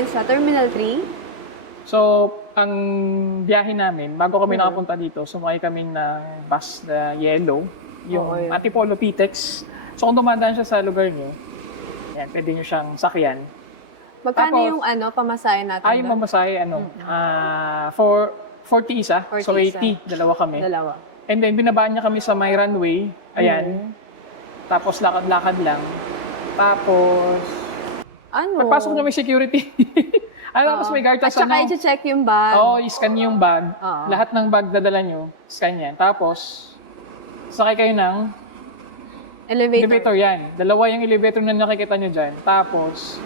ngayon sa Terminal 3. So, ang biyahe namin, bago kami nakapunta dito, sumakay kami ng bus na yellow, yung Oo, yun. Antipolo PTEX. So, kung dumadaan siya sa lugar nyo, yan, pwede nyo siyang sakyan. Magkano Tapos, yung pamasahe natin Ay, doon? mamasahe, for 40 isa, 40 so 80, dalawa kami. Dalawa. And then, binabaan niya kami sa may runway, ayan. Tapos, lakad-lakad lang. Tapos, pagpasok niya may security. Tapos may guard, At tapos saka i-check yung bag. Oo, i-scan niyo yung bag. Oo. Lahat ng bag dadala niyo, scan yan. Tapos, sakay kayo ng elevator yan. Dalawa yung elevator na nakikita niyo dyan. Tapos,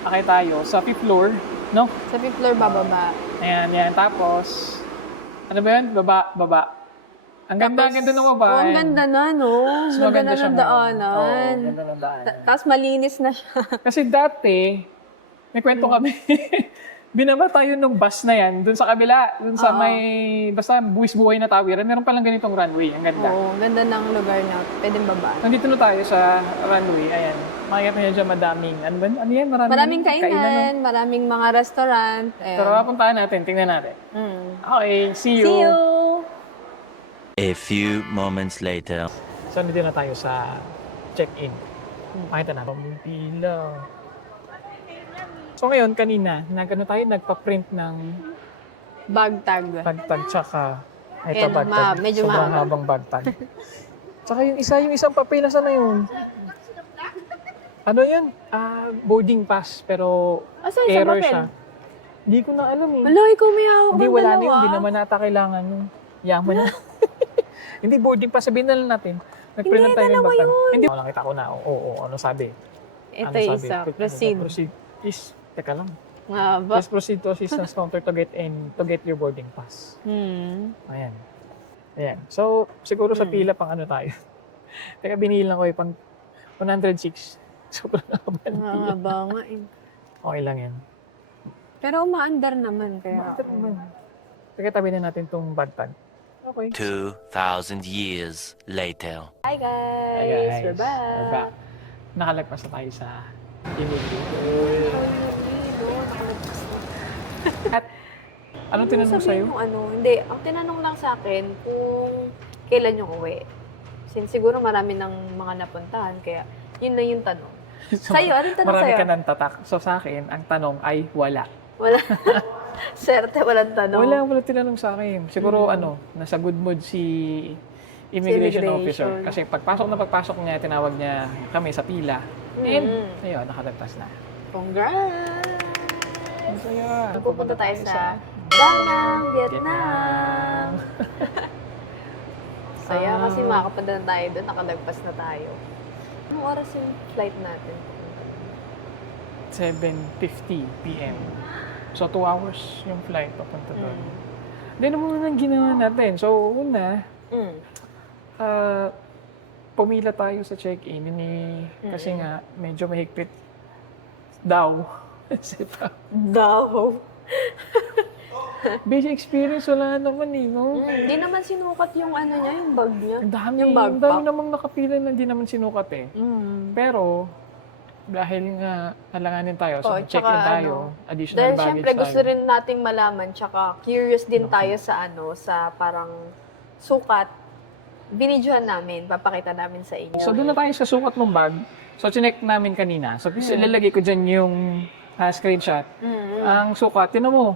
sakay tayo sa 5th floor, no? Sa 5th floor, bababa. Ayan. Tapos, ano ba yun? Baba. Ang ganda ng baba. Oh, ang ganda na, no? Mas Ganda maganda na siya ng ngayon. daanan. Oo, ganda ng daanan. Tapos malinis na siya. Kasi dati, may kwento kami. Binaba tayo nung bus na yan, dun sa kabila, dun sa may, basta buwis-buhay na tawiran, meron palang ganitong runway. Ang ganda. Oo, ganda ng lugar na pwedeng baba. Nandito na tayo sa runway, ayan. Makikita niyo dyan madaming, ano yan? Maraming kainan, maraming mga restaurant. Ayan. Pero papuntahan natin, tingnan natin. Okay, see you. See you! A few moments later. So, nandito na tayo sa check-in. Makita na. Pila. So, ngayon, kanina, nagpa-print ng Bag tag. bag tag, tsaka ito Ayan, bag tag. medyo Sobrang mahaba. habang bag tag. Tsaka yung isang papel, nasa na yun? Ano yun? Boarding pass, pero Asa yung error papel? siya. Hindi ko na alam eh. Wala, ikaw may hawak Hindi, ng wala na dalawa. yun. Hindi naman nata kailangan yun. Yaman na. Hindi, boarding pass. Sabihin na lang natin. Nag-print Hindi, na tayo ng dalawa bag tag. yun. Hindi. Nakita ko na. Oo, ano sabi? Ito Ano sabi? isa. Proceed. Proceed. Please, teka lang. Mahaba. Please proceed to assistance counter to get your boarding pass. Ayan. So, siguro sa pila pang ano tayo. Teka, binilang ko pang 106. Sobrang haba ng pila. Mahaba nga eh. Okay lang yan. Pero umaandar naman kaya. Bakit naman? Teka, tabi na natin tong bag tag. Okay. 2,000 years later. Hi guys! Hi guys. We're back! We're back. Nakalagpas na tayo sa immigration. At anong tinanong sa'yo? Hindi, ang tinanong lang sa akin kung kailan yung uwi. Since siguro marami ng mga napuntahan, kaya yun lang yung tanong. So, Sa'yo, anong tanong marami sa'yo? ka ng tatak. So sa akin, ang tanong ay wala. Wala. Swerte, walang tanong. Wala tinanong sa akin. Siguro nasa good mood si immigration officer. Kasi pagpasok niya, tinawag niya kami sa pila. And, ayun, nakalagpas na. Congrats! Ang saya. Pupunta tayo sa Danang, Vietnam. Saya kasi makakapunta na tayo doon, nakalagpas na tayo. Anong oras yung flight natin? 7:50 p.m. So, 2 hours yung flight papunta doon. Hindi naman ang ginawa natin. So, una, pumila tayo sa check-in. Kasi nga, medyo mahigpit daw. Daw. Basic experience, wala naman eh, no? Hindi naman sinukat yung niya, yung bag niya. Ang dami, Yung ang dami backpack. namang nakapila na hindi naman sinukat eh. Pero, dahil nga alanganin tayo, so check-in tayo, additional Dahil baggage syempre gusto tayo. rin nating malaman, tsaka curious din tayo sa sa parang sukat. Binidyohan namin, papakita namin sa inyo. So, doon na tayo sa sukat ng bag. So, chinek namin kanina. So, ilalagay ko dyan yung screenshot. Ang sukat, tinan mo.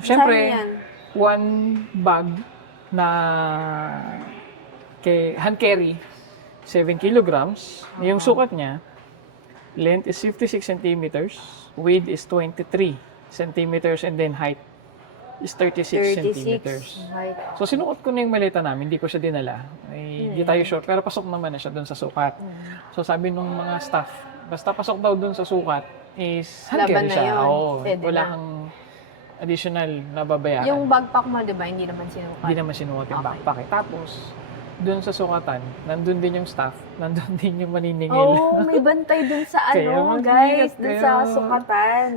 Siyempre, Saan yan? one bag na hand carry, 7 kilograms. Yung sukat niya, length is 56 centimeters, width is 23 centimeters, and then height is 36 centimeters. Right. So, sinuot ko na yung maleta namin, hindi ko siya dinala. Hindi tayo sure, pero pasok naman na siya doon sa sukat. So, sabi nung mga staff, basta pasok daw doon sa sukat, is hand Laban carry na siya. yun. Oo, Pwede wala na. kang additional na babayaran. Yung backpack mo, di ba, hindi naman sinukat? Hindi naman sinuot yung Okay. backpack. Tapos, doon sa sukatan, nandun din yung staff, nandun din yung maniningil. Oo, may bantay dun sa Kaya guys, mag-ingat dun kayo. sa sukatan.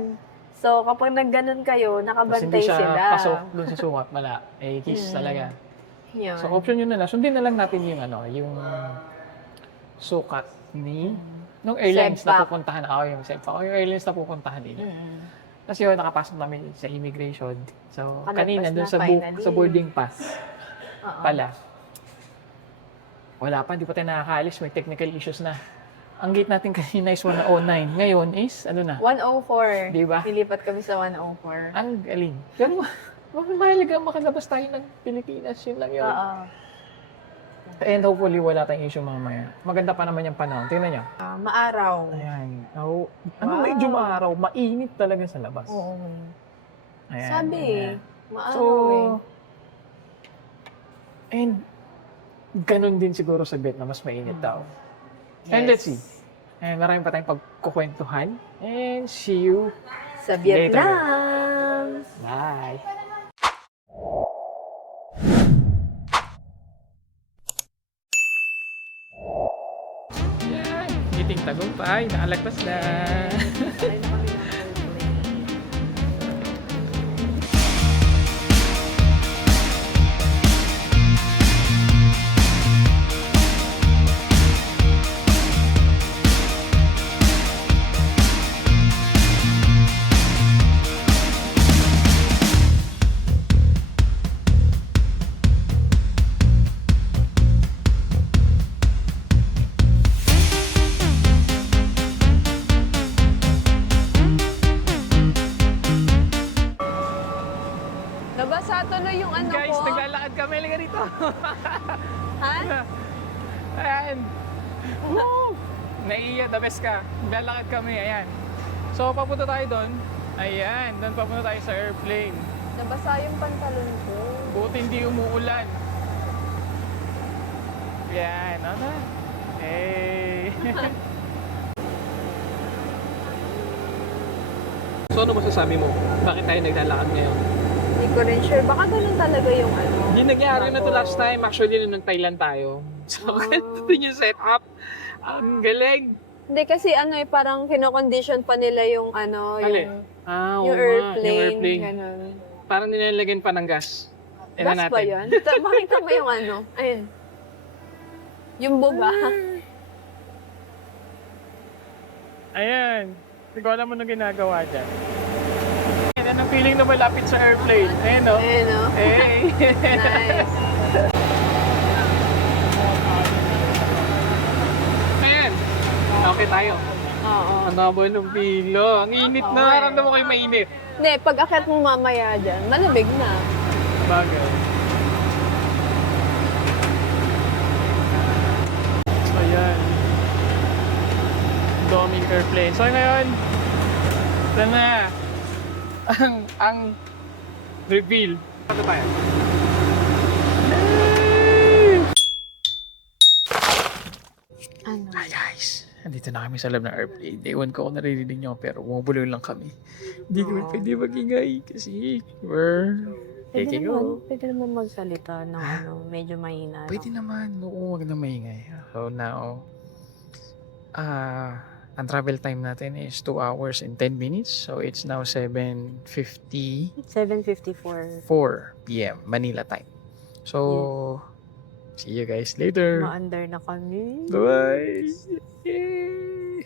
So, kapag nagganon kayo, Tapos nakabantay hindi siya sila. pasok doon sa sukat, wala. Kiss talaga. Yun. So, option yun na lang. Sundin na lang natin yung yung sukat ni nung airlines na Sedpak. pupuntahan ako yung Sedpak. Ako yung airlines na pupuntahan nila. Tapos yun, nakapasok namin sa immigration. So, Kalagpas kanina na, dun finally. sa boarding pass Oo. pala. Wala pa, di pa tayo nakakaalis. May technical issues na. Ang gate natin kanina is 109. Ngayon is, ano na? 104. Di ba? Nilipat kami sa 104. Ang galing. Pero, mahalaga makalabas tayo ng Pilipinas. Yun lang yun. Oo. And hopefully, wala tayong issue mamaya. Maganda pa naman yung panahon. Tingnan nyo. Maaraw. Ayan. Oh, ano Wow. medyo maaraw? Mainit talaga sa labas. Oo. Ayan. Sabi Ayan. maaraw So, eh. and ganun din siguro sa Vietnam, mas mainit daw. And let's see. And marami pa tayong pagkukwentuhan. And see you. Sa Later. Vietnam. Bye. Yan. Meeting tagumpay. Nakalagpas na. Ayun na kami ng airplane. Nabasa tuloy yung ano Guys, ko. naglalakad kami. Liga rito. Ha? Ayan. Woo! Naiiya, the best ka. Naglalakad kami, ayan. So, papunta tayo doon. Ayan, doon papunta tayo sa airplane. Nabasa yung pantalon ko. Buti hindi umuulan. Yan, ano? Hey! So, ano masasabi mo? Bakit tayo naglalakad ngayon? Hindi ko rin sure. Baka ganun talaga yung ano. Hindi nangyari na to bago. last time. Actually, nung Thailand tayo. So, ganito din yung setup. Ang galing. Hindi kasi ano eh, parang kinocondition pa nila yung ano, Alin? yung, Oo yung nga, airplane. yung airplane. Ganun. Parang nilalagyan pa ng gas. Gas ba yun? Makita mo yung ano. Ayun. Yung buga. Ayan. Hindi ko alam ano ginagawa dyan. Ayan, ang feeling na malapit sa airplane. Ayan o. Ayun o. Hey! Nice. Ayan. Okay tayo. Oo. Ang haba ng pila. Ang init na. Naramdaman ko yung mainit. Hindi, pag akit mo mamaya dyan, malamig na. Bagay. So, ayan. Daming airplane. So, ngayon, ito na. ang reveal. Ano tayo? Ano? Hi guys! Andito na kami sa loob ng airplane. Ewan ko kung naririnig nyo, pero bumubuloy lang kami. Hindi kami pwede magingay kasi we're taking off. Pwede naman magsalita ng ano, medyo mahina. Pwede naman. Oo, wag na maingay. So now, ang travel time natin is 2 hours and 10 minutes. So it's now 7:54 7:54. p.m. Manila time. So, see you guys later. Ma-under na kami. Bye! Yay!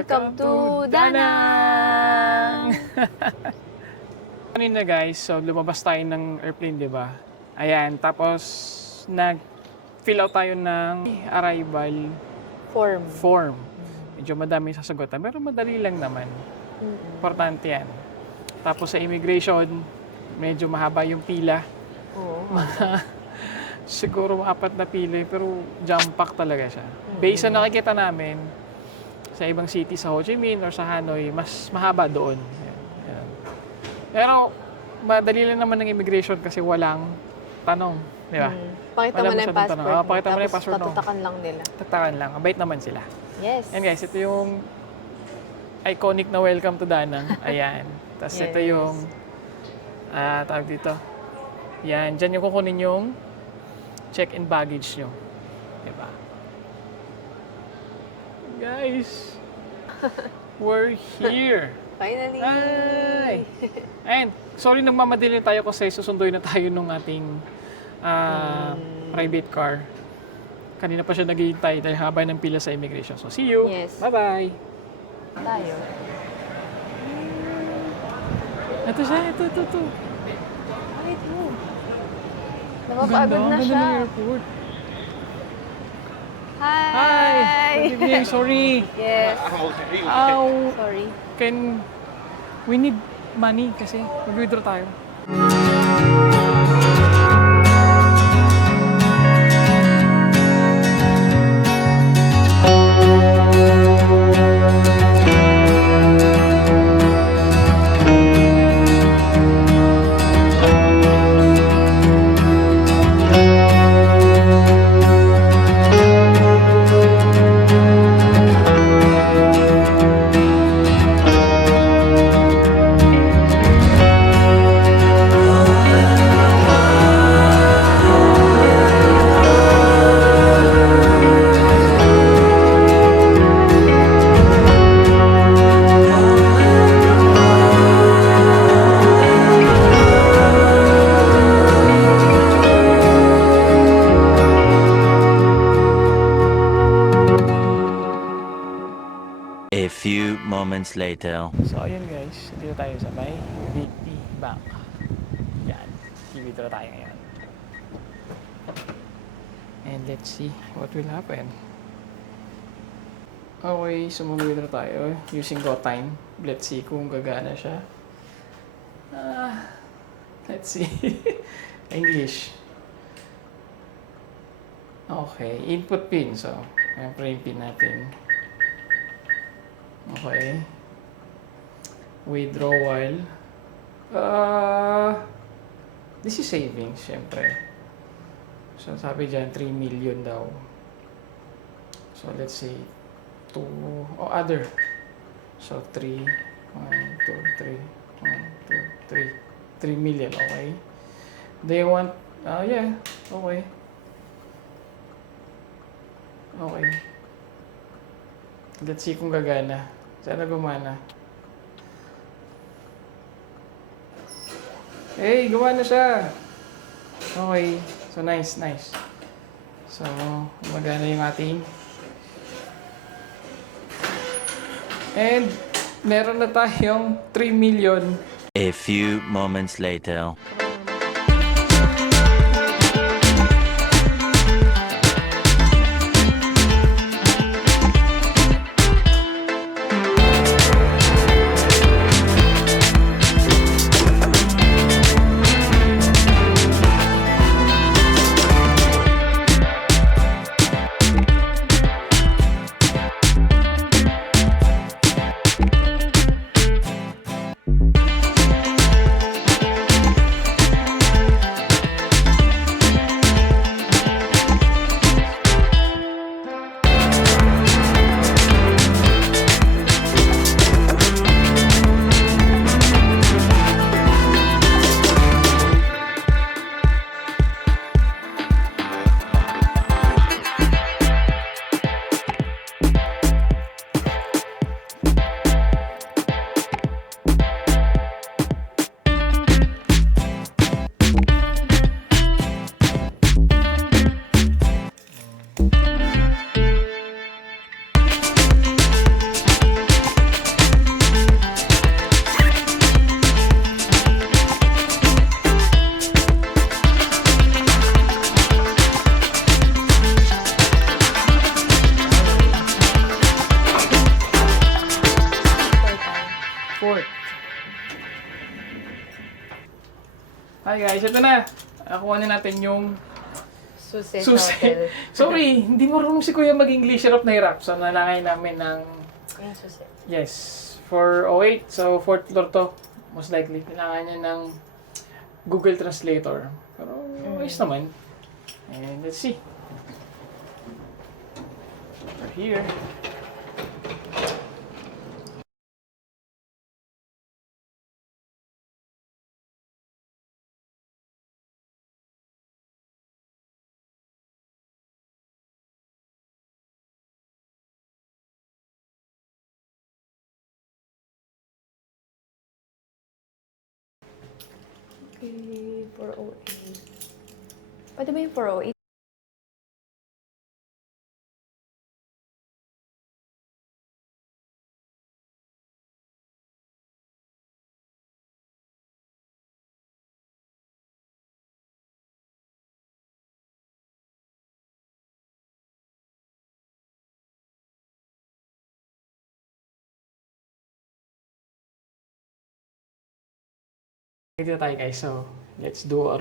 Welcome to Danang! Kanina guys, so lumabas tayo ng airplane, di ba? Ayan, tapos nag-fill out tayo ng arrival form. Medyo madami sasagutan, pero madali lang naman. Importante yan. Tapos sa immigration, medyo mahaba yung pila. Oo. Siguro 4 na pila, pero jam-pack talaga siya. Based sa nakikita namin, sa ibang city, sa Ho Chi Minh or sa Hanoi, mas mahaba doon. Yan. Pero, madali lang naman ng immigration kasi walang tanong. Di ba? Pakita Wala mo na yung masyadong passport tanong. mo. Pakita mo na yung Tapos passport mo. patutakan lang nila. Tatakan lang. Abait naman sila. Yes. And guys, ito yung iconic na welcome to Danang. Ayan. Tapos Yes. ito yung, tawag dito. Yan. Diyan yung kukunin yung check-in baggage nyo. Diba? Guys, we're here. Finally! Hi! And, sorry nagmamadali tayo kasi susunduin na tayo nung ating private car. Kanina pa siya naghihintay dahil haba ng pila sa immigration. So, see you! Yes. Bye-bye! Tayo. Ito siya, ito. Wait mo. Napapagod na Ganda siya. ng airport. Hi! Good evening, sorry. Yes. Sorry. We need money kasi mag-withdraw tayo. A few moments later. So, ayun guys. Dito tayo sa may VP Bank. Yan. I-withdraw tayo ngayon. And let's see what will happen. Okay, so mag-withdraw tayo using GoTime. Let's see kung gagana siya. Let's see. English. Okay, input pin. So, ayan pa yung pin natin. Okay. Withdrawal. This is savings, syempre. So, sabi dyan, 3 million daw. So, let's say, 2, other. So, 3, 1, 2, 3, 1, 2, 3. 3 million, okay. They want, yeah, okay. Okay. Let's see kung gagana. Sana gumana. Hey, gumana siya! Okay. So, nice. So, gumagana yung ating. And, meron na tayong 3 million. A few moments later. Hi guys, ito na. Kuha na natin yung Susi. susi. Hotel. Sorry, hindi marunong si Kuya mag-English. Hirap na hirap. So, nalangay namin ng, Yung susi. yes, 408. So, 4th floor to. Most likely. Kailangan niya ng Google Translator. Pero, ayos naman. And let's see. We're here. Okay, 408. Pwede ba yung 408? Dito tayo guys. So, let's do a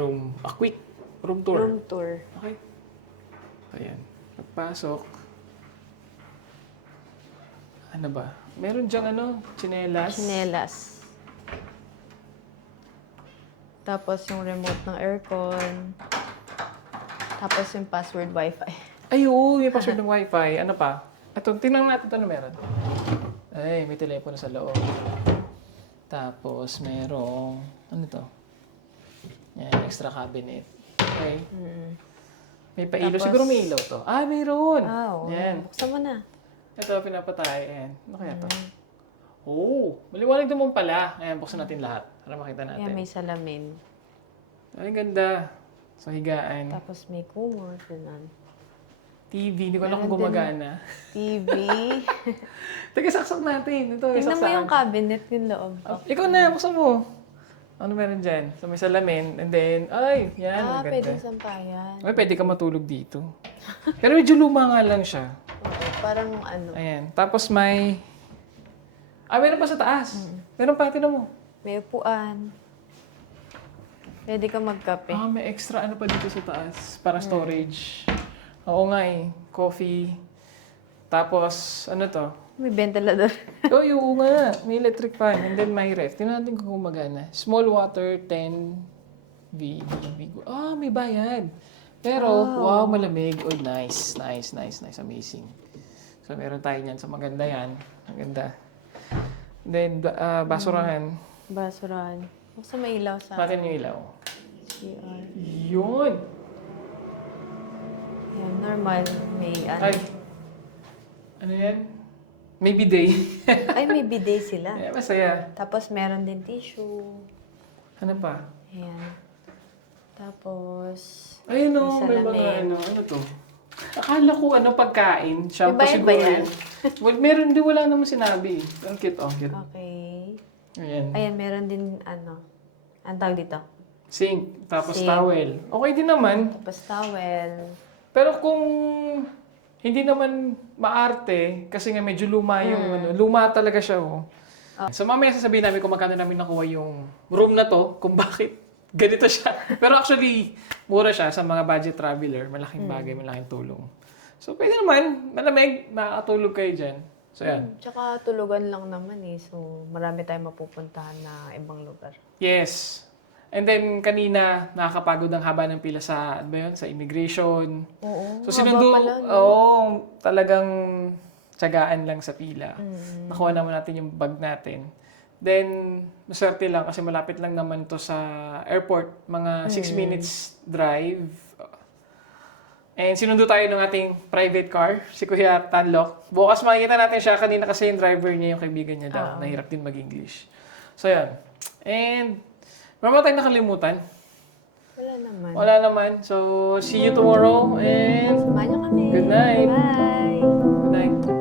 quick room tour. Room tour. Okay. Ayan. Pagpasok. Ano ba? Meron diyang tsinelas. Chinelas. Tapos yung remote ng aircon. Tapos yung password wifi. Ay, oo, may password ng wifi. Ano pa? Ito, tingnan natin ito na meron. Ay, may telepono sa loob. Tapos, merong, ano to? Yan, extra cabinet. Okay. May pailo. Tapos- Siguro may ilaw to. Ah, mayroon! Oo. Yan. Buksan mo na. Ito, pinapatay. Ayan. Ano kaya to? Oh, maliwanag naman pala. Ayan, buksan natin lahat para makita natin. Ayan, may salamin. Ay, ganda. So, higaan. Tapos may kumot. Ganun. TV. Hindi ko alam kung Meron din. gumagana. TV. Teka, saksak natin. Ito, Tingnan mo saksakan. yung cabinet, yung loob. Ikaw na, buksan mo. Ano meron dyan? So, may salamin. And then, ay, yan. Ah, ang ganda. pwedeng sampayan. Ay, pwede ka matulog dito. Pero medyo luma nga lang siya. Oo, parang ano. Ayan. Tapos may... Ah, meron pa sa taas. Meron pa, tinan mo. May upuan. Pwede ka magkape. Ah, may extra ano pa dito sa taas. Para storage. Oo nga eh. Coffee. Tapos, ano to? May ventilador. Oh, oo nga. May electric fan. And then may ref. Tingnan natin kung gumagana. Small water, 10 VB. Ah, may bayad. Pero, wow, malamig. Oh, nice. Nice. Amazing. So, meron tayo niyan. So, maganda yan. Maganda. Then, basurahan. Basurahan. Buksan may ilaw sa Natin yung ilaw. CR. Yun! Yan, normal. May ano. Ay! Ano yan? May bidet. Ay, may bidet sila. Yeah, masaya. Tapos meron din tissue. Ano pa? Ayan. Tapos, Ayun o, may salamin. mga ano to? Akala ko pagkain. Shampoo May bayad siguro ba yan? yan. Well, meron din, wala naman sinabi. Ang cute, cute. okay. Ayan. Ayan, meron din ang tawag dito. Sink, tapos Sink. towel. Okay din naman. Tapos towel. Pero kung hindi naman maarte, kasi nga medyo luma yung luma talaga siya. So mamaya sasabihin namin kung magkano namin nakuha yung room na to, kung bakit ganito siya. Pero actually, mura siya sa mga budget traveler. Malaking bagay, malaking tulong. So pwede naman, malamig, makakatulog kayo dyan. So yan. Tsaka tulugan lang naman eh. So, marami tayong mapupuntahan na ibang lugar. Yes. And then kanina, nakakapagod ang haba ng pila sa, ano ba yun? Sa immigration. Oo. So haba sinundo, pala, no? talagang tiyagaan lang sa pila. Nakuha naman natin yung bag natin. Then, maswerte lang kasi malapit lang naman to sa airport. Mga 6 minutes drive. And sinundo tayo ng ating private car, si Kuya Tanlok. Bukas makikita natin siya. Kanina kasi yung driver niya, yung kaibigan niya daw. Nahirap din mag-English. So, yan. And, meron tayong nakalimutan. Wala naman. Wala naman. So, see you tomorrow and Samahan niyo kami. Good night. Bye! good night.